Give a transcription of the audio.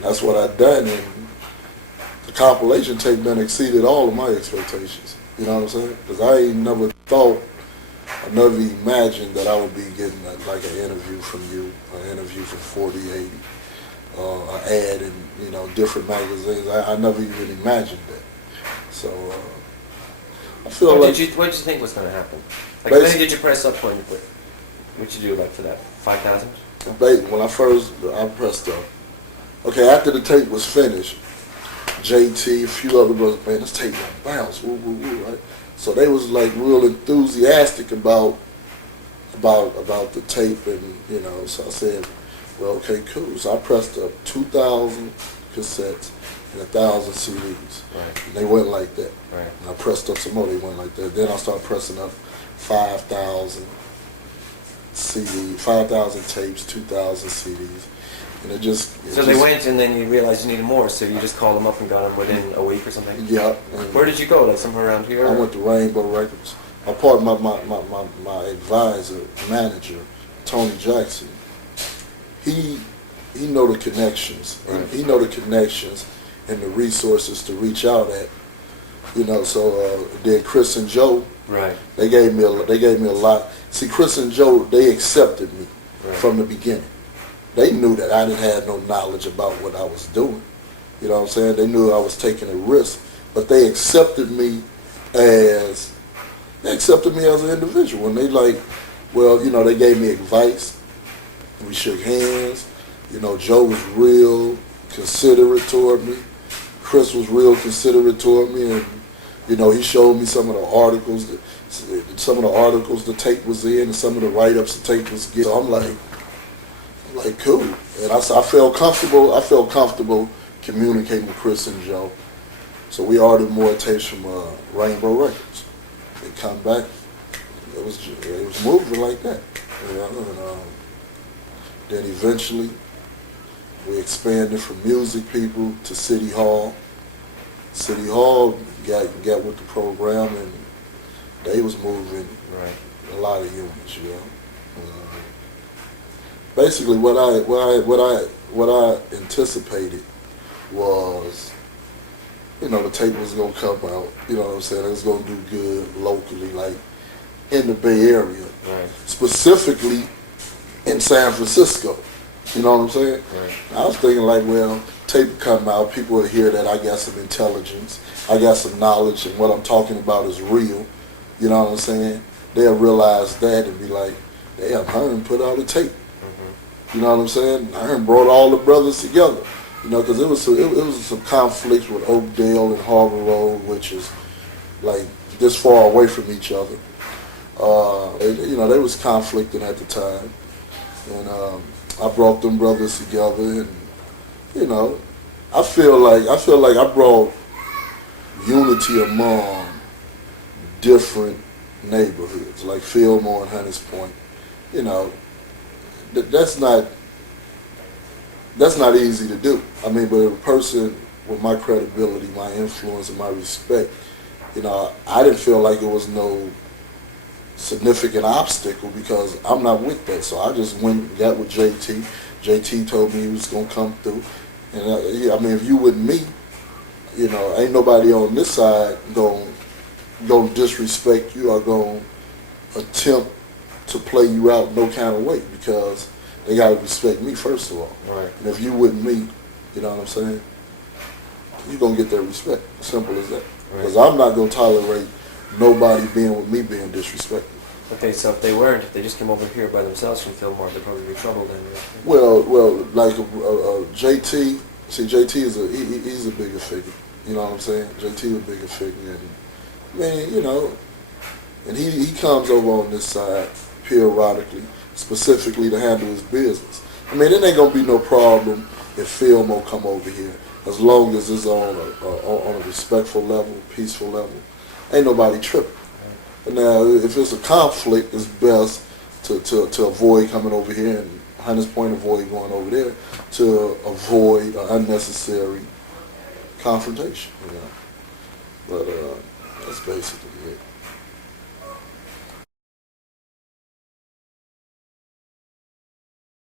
That's what I done, and the compilation tape done exceeded all of my expectations. You know what I'm saying? Because I ain't never thought, I never imagined that I would be getting like an interview from you, an interview from 4080, an ad in different magazines. I never even imagined that. So I feel what like. What did you think was going to happen? Like, how many did you press up when you quit? What'd you do, like, for that? 5,000? When I pressed up. Okay, after the tape was finished, JT, a few other brothers, man, this tape gonna bounce, woo, woo, woo, right? So they was like real enthusiastic about the tape, and so I said, well, okay, cool. So I pressed up 2,000 cassettes and 1,000 CDs. Right. And they went like that. Right. And I pressed up some more, they went like that. Then I started pressing up 5,000 CDs, 5,000 tapes, 2,000 CDs. And so they went, and then you realized you needed more, so you just called them up and got them within a week or something? Yeah. Where did you go? Like somewhere around here? I went to Rainbow Records. My advisor, manager, Tony Jackson, he know the connections. Right. He know the connections and the resources to reach out at. So then Chris and Joe, right. They gave me a lot. See, Chris and Joe, they accepted me from the beginning. They knew that I didn't have no knowledge about what I was doing. You know what I'm saying? They knew I was taking a risk, but they accepted me as an individual. And they like, well, they gave me advice. We shook hands. Joe was real considerate toward me. Chris was real considerate toward me, and he showed me some of the articles the tape was in, and some of the write-ups the tape was getting. So I'm like, cool. And I felt comfortable. I felt comfortable communicating with Chris and Joe. So we ordered more tapes from Rainbow Records. They come back. It was moving like that. And then eventually we expanded from music people to City Hall. City Hall got with the program, and they was moving a lot of units. Basically, what I anticipated was, the tape was gonna come out. You know what I'm saying? It was gonna do good locally, like in the Bay Area, specifically in San Francisco. You know what I'm saying? Right. I was thinking like, well, tape would come out, people would hear that I got some intelligence, I got some knowledge, and what I'm talking about is real. You know what I'm saying? They'll realize that and be like, damn, Herm put out a tape. You know what I'm saying? Herm brought all the brothers together. Because it was some conflicts with Oakdale and Harbor Road, which is like this far away from each other. They was conflicting at the time, and I brought them brothers together, and I feel like I brought unity among different neighborhoods, like Fillmore and Hunters Point. That's not easy to do. I mean, but a person with my credibility, my influence, and my respect, I didn't feel like it was no significant obstacle because I'm not with that. So I just went and got with JT. JT told me he was gonna come through, and I mean, if you with me, ain't nobody on this side gonna disrespect you or gonna attempt to play you out no kind of way, because they gotta respect me first of all. Right. And if you with me, you know what I'm saying, you're gonna get that respect. Simple as that. Because I'm not gonna tolerate nobody being with me being disrespected. Okay, so if they just came over here by themselves from Fillmore, they'd probably be trouble then. Right? Well, like JT. See, JT he's a bigger figure. You know what I'm saying? JT a bigger figure, and man, and he comes over on this side periodically, specifically to handle his business. I mean, it ain't gonna be no problem if Fillmore come over here, as long as it's on a respectful level, peaceful level. Ain't nobody tripping. Now, if it's a conflict, it's best to avoid coming over here, and Hunters Point avoid going over there, to avoid an unnecessary confrontation. But that's basically it.